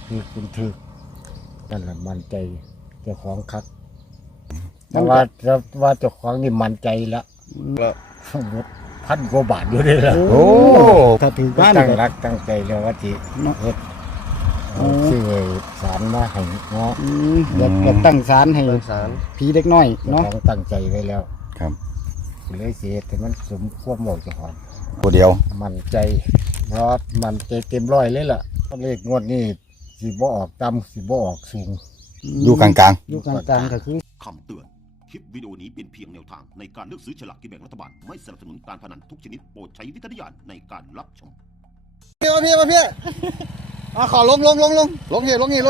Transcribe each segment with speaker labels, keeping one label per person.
Speaker 1: คือคุณถือนั่นแหละมันใจเจ้าของคักแต่ว่าเจ้าของนี่มันใจละสมมติ1,000 กว่าบาทอยู่เลยละ
Speaker 2: โอ้
Speaker 1: ถ้าถือก็ตั้งรักตั้งใจแล้วว่าจีเฮ็ดซื้อสารมาให้เนาะ
Speaker 3: อยากตั้งศาลให้
Speaker 2: สาร
Speaker 3: ผีเด็กน้อย
Speaker 1: เนาะ
Speaker 3: เนาะ
Speaker 1: ตั้งใจไว้แล้ว
Speaker 2: ครับ
Speaker 1: เลยเสียแต่มันสมควบหมดเจ้าของ
Speaker 2: ตัวเดียว
Speaker 1: มันใจเพราะมันใจเต็มร้อยเลยล่ะเลขงวดนี้สิบ่ออกต่ำสิบ่ออกสูง
Speaker 2: อยู่กลาง
Speaker 3: อยู่กลางๆก็คือ
Speaker 4: คำเตือน คลิปวิดีโอนี้เป็นเพียงแนวทางในการเลือกซื้อฉลากกินแบ่งรัฐบาล ไม่สนับสนุนการพนันทุกชนิดโปรดใช้วิจารณญาณในการรับชม
Speaker 3: พี่ขอลงนี่ลงนี่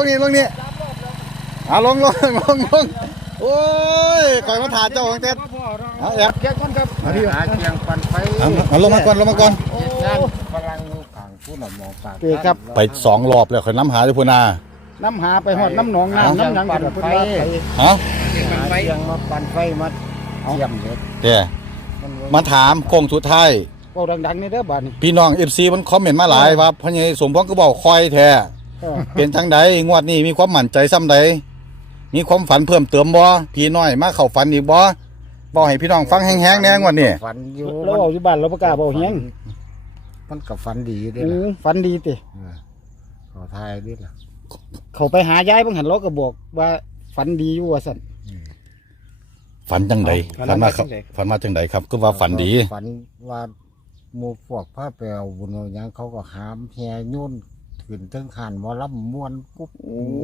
Speaker 3: โอ้ยคอยมาถ่ายเจ้าของเต้นเอาแอบแก้ก่อนครับ
Speaker 1: หาเกียงปันไฟ
Speaker 2: ๆเอาลงมาก่อน
Speaker 1: งานพลังอยู่ข้างผู้นำหมอปาก
Speaker 3: เกครับ
Speaker 2: ไป2 รอบแล้วค่อยน้ำหาด้วยพูนา
Speaker 3: น้ำหาไปหอดน้ำหนองน้ำหยังกันเพิ่นว่าไป
Speaker 2: เอ้า
Speaker 1: หาเกียงมาปันไฟมาเทียมเด็ด
Speaker 2: แต่มาถามโค้งสุดท้าย
Speaker 3: เว้าดังๆนี่เด้อบัดนี้
Speaker 2: พี่น้อง FC มันคอมเมนต์มาหลายว่าพ่อใหญ่สมพงษ์ก็บอกคอยแท้
Speaker 3: เออ
Speaker 2: เป็นจังใดงวดนี้มีความมั่นใจซ้ำใดมีความฝันเพิ่มเติมบ่พี่น้อยมาเข้าฝันอีกบ่บอกให้พี่น้องฟังแห้งๆแน่งวดนี้
Speaker 1: ฝันอยู่
Speaker 3: เราเอาอยู่บ้านเราประกล้าศเว้าเฮียง
Speaker 1: มันกับฝันดีอยู่เด้ล่ะ
Speaker 3: ฝันดีติ
Speaker 1: ขอทายด้วยล่ะ
Speaker 3: เขาไปหายายบางหันเราก็บอกว่าฝันดีอยู่ว่าซั่น
Speaker 2: ฝันจังใด
Speaker 3: ฝั
Speaker 2: ฝัน
Speaker 3: น
Speaker 2: มา
Speaker 3: มาจังใด
Speaker 2: ฝันมาจังใดครับก็ว่าฝันดี
Speaker 1: ฝันว่าหมู่พวกพาไปเอาบุญเอาหยังเขาก็หามแห่โยนขึ้นถึงหันหมอลำม่วนกุ๊บ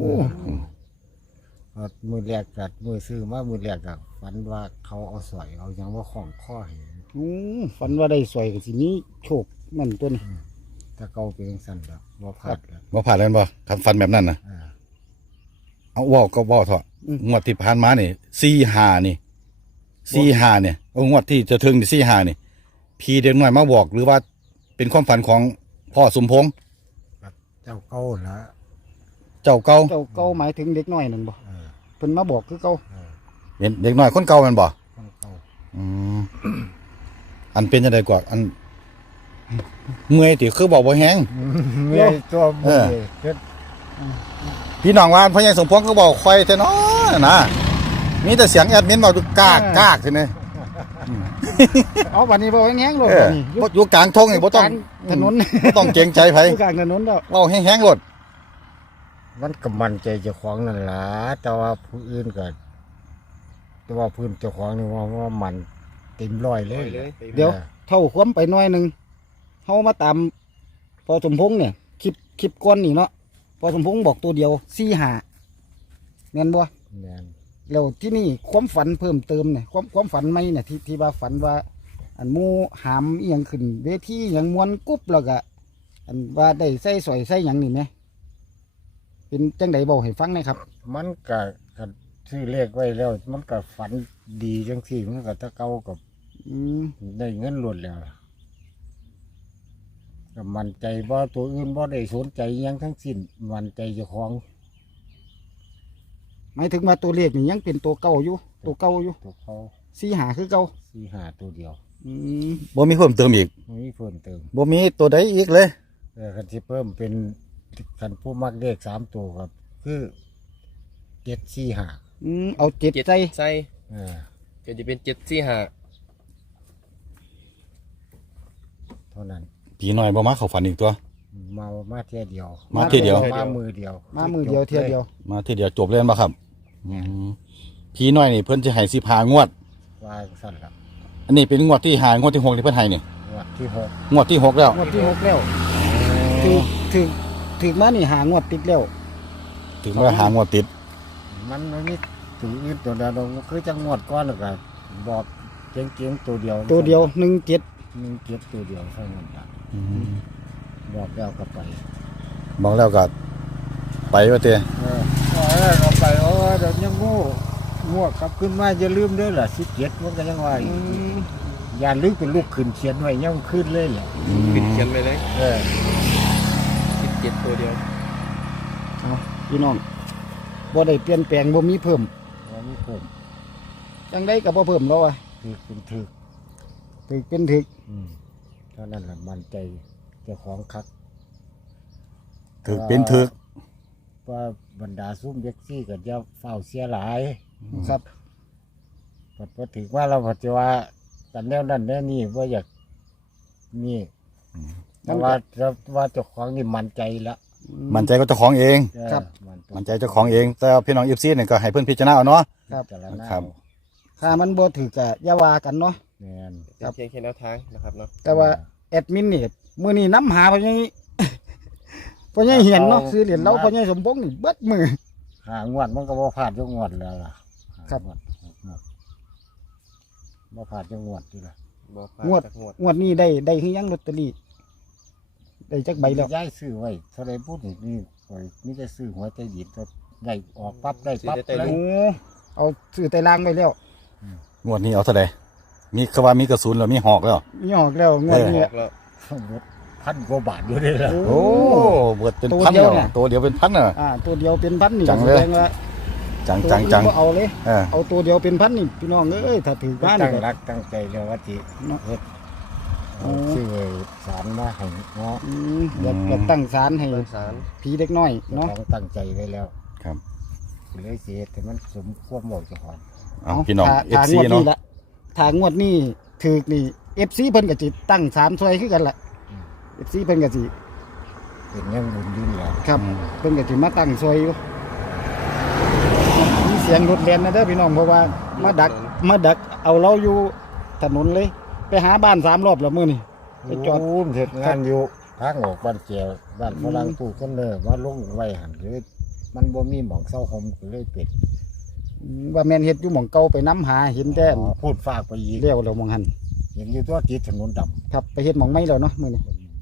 Speaker 1: มือแรกกัดมือซื้อมามือแรกกับฝันว่าเขาเอาสอยเอาหยังว่าของข้อให้
Speaker 3: ฝันว่าได้สวยก็สิมีโชคนั่นตัวนี้
Speaker 1: ถ้าเขาเป็นสั่นแล้วบ่พลาดแล้ว
Speaker 2: ว่าผ่านแล้วบ่ครับฝันแบบนั้นนะ
Speaker 1: อ่า
Speaker 2: เอาว่าก็ว่าเถอะงวดที่ผ่านมานี่45นี่45เนี่ยเอางวดที่จะถึงนี่45นี่พี่เด็กน้อยมาบอกหรือว่าเป็นความฝันของพ่อสมพงษ์
Speaker 1: เจ้าเก้าละ
Speaker 2: เจ้าเก่า
Speaker 3: เจ้าเก่าหมายถึงเด็กน้อยนั่นบ่
Speaker 1: เออ
Speaker 3: เพิ่นมาบอกคือเก่า
Speaker 2: เห็นเด็กน้อยคนเก่าแมันบ่
Speaker 1: คนเก้า
Speaker 2: อืมอันเป็นจังไดกว่าอันเมื่อยติคือบอกบ่แฮง
Speaker 1: เมื่อยตัวมือเฮ็ด
Speaker 2: พี่น้องว่าพ่อใหญ่สมพงษ์ก็บอกคอยแท้เนาะนะมีแต่เสียงแอดมินบอกอยู่กากๆซื่นี่
Speaker 3: เอาบัดนี้บ่แห้งๆโลด
Speaker 2: เออ
Speaker 3: บัดนี้
Speaker 2: บ่อยู่กลางทงนี่บ่ต้อง
Speaker 3: ถนน
Speaker 2: บ่ต้องเกรงใจไผ
Speaker 3: อยู่กลางถนนแล้ว
Speaker 2: เว้าแห้งๆโลด
Speaker 1: มันก็มันใจเจ้าของนั่นล่ะแต่ว่าผู้อื่นก็แต่ว่าพื้นเจ้าของนี่ว่ามันเต็มร้อยเลย
Speaker 3: เดี๋ยวเท่าความไปหน่อยหนึงเฮามาตามพอสมพงษ์เนี่ยคลิปก่อนนี่เนาะพอสมพงษ์บอกตัวเดียว45แม่นบ่
Speaker 1: แม่น
Speaker 3: แล้วที่นี่ความฝันเพิ่มเติมเนี่ยความฝันใหม่เนี่ยที่ว่าฝันว่า อันหมู่หามอีหยังขึ้นเวทีอหยังมวนกุ๊บแล้วก็อันว่าได้ใส่สอยใส่หยังนี่แหมเป็นจังไดบอกให้ฟังหน่อยครับ
Speaker 1: มันก็ซื้อเลขไว้แล้ว มันก็ฝันดีจังสี่มันก็ถ้าเก่ากับ
Speaker 3: อืม
Speaker 1: ได้เงินหลดแล้วก็มันใจบ่ตัวอื่นบ่ได้สนใจหยังทั้งสิ้นมันใจเจ้าของ
Speaker 3: หมายถึงว่าตัวเลขนี่ยังเป็นตัวเก่าอยู่ตัวเก่าอยู่
Speaker 1: ตัวเขา
Speaker 3: 45คือเก่า
Speaker 1: 45ตัวเดียว
Speaker 3: อืม
Speaker 2: บ่มีเพิ่มเติมอีก
Speaker 1: ไม่มีเพิ่มเติม
Speaker 2: บ่มีตัวใดอีกเลย
Speaker 1: คันที่เพิ่มเป็นคันผู้มักเลข3ตัวครับคือ745
Speaker 3: เอาเจ็ด
Speaker 5: เจ็ด
Speaker 3: ใจ
Speaker 5: ใส่
Speaker 1: เออ
Speaker 5: ก็จะเป็น745
Speaker 1: เท่านั้น
Speaker 2: พี่น้อยบ่มาเข้าฝันอีกตัว
Speaker 1: มาเที่ยวเดียว
Speaker 2: มาเที่ยวเดียว
Speaker 1: มามือเดียว
Speaker 3: มามือเดียวเที่ยวเดียว
Speaker 2: มาทีเดียวจบเลยบ่ครับอืมพี่น้อยนี่เพิ่นสิให้15งวด
Speaker 1: ว่าสั่นละ
Speaker 2: อันนี้เป็นงวดที่5งวดที่6ที่เพิ่นให้นี่
Speaker 1: งวดที่6
Speaker 2: งวดที่6แล้ว
Speaker 3: งวดที่6แล้วถึงมานี่หางวดติดแล้ว
Speaker 2: ถึงว่าหางวดติด
Speaker 1: มันไม่มีตัวอื่นตัวใดเราคือจังงวดก้อนหรอกครับบอกเก่งๆตัวเดียว
Speaker 3: ตัวเดียว17
Speaker 1: มึงเก็บตัวเดียวเท่านั้นละบอกแล้วก็ไป
Speaker 2: บอกแล้วก็ไปว่าเตะ
Speaker 1: เราไปเดี๋ยวยังงูกลับขึ้นมาอย่าลืมเด้อล่ะ17มันก็ยังว่าอยู่อย่าลืมเป็นลูกขึ้นเขียนไว้ยังขึ้นเลยแหละ
Speaker 5: ปิดเขียนไปเลย
Speaker 1: เออ
Speaker 5: 17ตัวเดียว
Speaker 3: พี่น้องบ่ได้เปลี่ยนแปลงบ่มีเพิ่ม
Speaker 1: ว่ามีเพิ่ม
Speaker 3: จังไดก็บ่เพิ่มแล้วอ่ะ
Speaker 1: คือคุณถือ
Speaker 3: ถึกเป็นถึก
Speaker 1: เท่านั้นแหละมันใจเจ้าของคัก
Speaker 2: ถึกเป็นถึก
Speaker 1: ว่าบรรดาซุ่มเด็กซี่ก็จะเฝ้าเสียหลาย
Speaker 3: ครับ
Speaker 1: พอถึงว่าเราพอจะว่ากันแนวนั้นแนวนี้ว่าอยากนี่แต่ว่าเจ้าของนี่มั่นใจแล้ว
Speaker 2: มั่นใจก็เจ้าของเอง
Speaker 3: ครับ
Speaker 2: มั่นใจเจ้าของเอง แต่พี่น้องFCเนี่ยก็ให้เพิ่นพิจารณาเอาเนาะ
Speaker 3: ครับ
Speaker 1: แต่ละหน้า
Speaker 2: ครับ
Speaker 3: ถ้ามันบ่ถือก็อย่าว่ากันเนาะ
Speaker 1: แม่น
Speaker 5: เป็นเพียงแค่แนวทางนะครับเนาะ
Speaker 3: แต่ว่าแอดมินนี่มื้อนี้นำหาพ่อใหญ่ พ่อใหญ่เหียนเนาะซื้อเหรียญเราพ่อใหญ่สมพงษ์นี่เบิดมือ
Speaker 1: หางวดมันก็บ่พลาดจักงวดแล้วล่ะ
Speaker 3: ครับ
Speaker 1: หางวดบ่พลาดจักงวดดีล่ะ
Speaker 5: บอก
Speaker 3: งวด
Speaker 5: จากงวด
Speaker 3: งวดนี้ได้คือยังลอตเตอรี่ได้จักใบแล้ว
Speaker 1: ย้ายซื้อไว้เท่าไรพูดนี่ข่อยมีแต่ซื้อหัวใจดินก็ได้ออกปั๊บได้ปั๊บเล
Speaker 3: โอ้
Speaker 1: ย
Speaker 3: เอาซื้อไตรางไว้แล้ว
Speaker 2: งวดนี้เอาเท่าใดมีคือว่ามีกระสุนแล้วมีหอกแล้ว
Speaker 3: มีออกแล้วงวดนี้
Speaker 5: บอกแล้ว
Speaker 1: พันกว่าบาทอยู่เลยล่ะ
Speaker 3: โอ้
Speaker 2: โอ้เบิดเป็น
Speaker 3: ตัว
Speaker 2: พัน
Speaker 3: เดียว
Speaker 2: แล้ว
Speaker 3: เนี่ย
Speaker 2: ตัวเดียวเป็นพันน่ะ
Speaker 3: ตัวเดียวเป็นพันนี่
Speaker 2: จังเลย
Speaker 3: แสดว่า
Speaker 2: จัง
Speaker 3: ตัว
Speaker 2: จัง
Speaker 3: อื่น
Speaker 2: จัง
Speaker 3: บ่เอาเลย
Speaker 2: เออ
Speaker 3: เอาตัวเดียวเป็นพันนี่พี่น้องเอ้ยถ้าถือบ้าน
Speaker 1: ตั้
Speaker 3: นี่
Speaker 1: ง
Speaker 3: ก็
Speaker 1: รักตั้งใจเลยว่าจีเฮ็ด
Speaker 3: โอ้
Speaker 1: ชื่อสารมาให้เนาะ
Speaker 3: อยากตั้งศาลให้
Speaker 5: ตั้งศาล
Speaker 3: ผีเด็กน้อย
Speaker 1: เนาะ
Speaker 3: เนาะ
Speaker 1: ตั้งใจไว้แล้ว
Speaker 2: ครับ
Speaker 1: เลยเสียแต่มันสมควรบอกเจ้าของ
Speaker 2: เอาพี่น้อง
Speaker 3: ถ้า
Speaker 2: FC
Speaker 3: งวด
Speaker 2: เนาะ
Speaker 3: นี้ละถ้างวดนี้ถือนี่ FC เพิ่นก็สิตั้งศาลซอยคือกันล่ะ FC เพิ่นก็สิ
Speaker 1: เป็นยังบุญดินแล้ว
Speaker 3: ครับเพิ่นก็สิมาตั้งซอยอยู่มีเสียงรถแล่นนะเด้อพี่น้องเพราะว่ามาดักเอาเราอยู่ถนนเลย ไปหาบ้าน3 รอบแล้วมื้อนี้ไปจอด
Speaker 1: รูมเสร็จงานอยู่ทางออกบ้านแจวบ้านฝรั่งปลูกคนเนอว่าลงไว้หันเลยมันบ่มีหมองเศร้าหมก็เลยเป็ด
Speaker 3: ว่าแม่นเฮ็ดอยู่หม่องเก่าไปน้ำหาเห็นแต่
Speaker 1: พูดฝากไปอีก
Speaker 3: เลี้ยวแล้วหม่องหัน
Speaker 1: เห็นอยู่ตัวติดถนนดำ
Speaker 3: ครับไปเฮ็ดหม่องใหม่แล้วเนาะมื้อนี้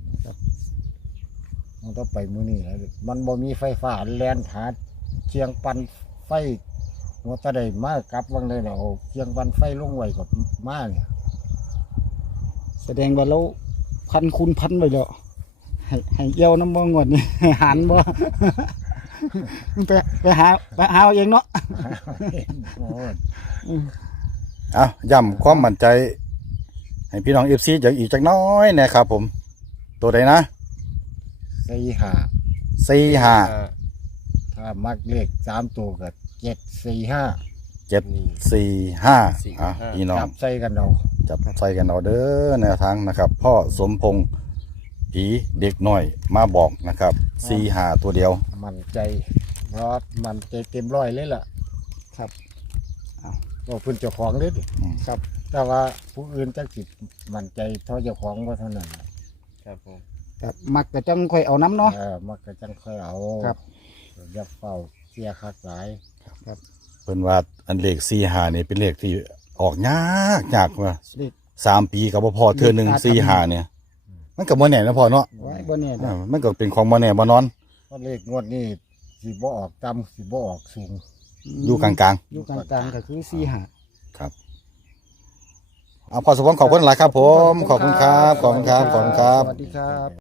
Speaker 1: มันต้องไปมื้อนี้แล้วมันบ่มีไฟฟ้าแล่นหาเชียงปันไฟมันจะได้มากลับวังเลยเนาะเอาเชียงปันไฟลงไว้กับมาเนี่ย
Speaker 3: แสดงว่าเราพันคูณพันไว้แล้วให้เอี่ยวน้ำบ่งวดนี่ หารบ่ ไปหาเอาเองเนาะ
Speaker 1: โอ้ย
Speaker 2: เอาย้ำความมั่นใจ ให้พี่น้อง FC อย่างอีกจักน้อยนะครับผม ตัวใดนะ
Speaker 1: 45
Speaker 2: 45
Speaker 1: ถ้ามักเลข3ตัวก็745
Speaker 2: 745อ่ะพี่น้อง
Speaker 1: จับใส่กันเอา
Speaker 2: จับใส่กันเอาเด้อแนวทางนะครับ พ่อสมพงษ์ผีเด็กน้อยมาบอกนะครับ45ตัวเดียว
Speaker 1: มั่นใจเพราะมันใจเต็มร้อยเลยล่ะ
Speaker 3: ครับ
Speaker 1: ก็เพิ่นเจ้าของเลยดิ
Speaker 3: ครับ
Speaker 1: แต่ว่าผู้อื่นจักสิมั่นใจเท่าเจ้าของบ่เท่านั้นน่ะ
Speaker 5: ครับผม
Speaker 3: ครับมักก็จังค่อยเอาน้ำเนาะ
Speaker 1: มันก็จังค่อยเอา
Speaker 3: ครับ
Speaker 1: อย่าเฝ้าเสียคักหลาย
Speaker 2: เพิ่นว่าอันเลข45นี่เป็นเลขที่ออกยากว่า
Speaker 3: เลข
Speaker 2: 3 ปีก็บ่พอเทื่อหนึง45เนี่ย มันก็บ่แน่นะพ่อเนาะ
Speaker 3: ไว้บ่แน่เด้อ
Speaker 2: มันก็เป็นของบ่แน่บ่นอน
Speaker 1: เพราะเลขงวดนี้สิบ่ออกต่ำสิบ่ออกสูง
Speaker 2: อยู่กลาง
Speaker 3: อยู่กลางๆก็คือ45
Speaker 2: ๆครับเอาพ่อสมพงษ์ขอบคุณหลายครับผม ขอบคุณครับ ขอบคุณครับ ขอบคุณครับ
Speaker 3: สวัสดีครับ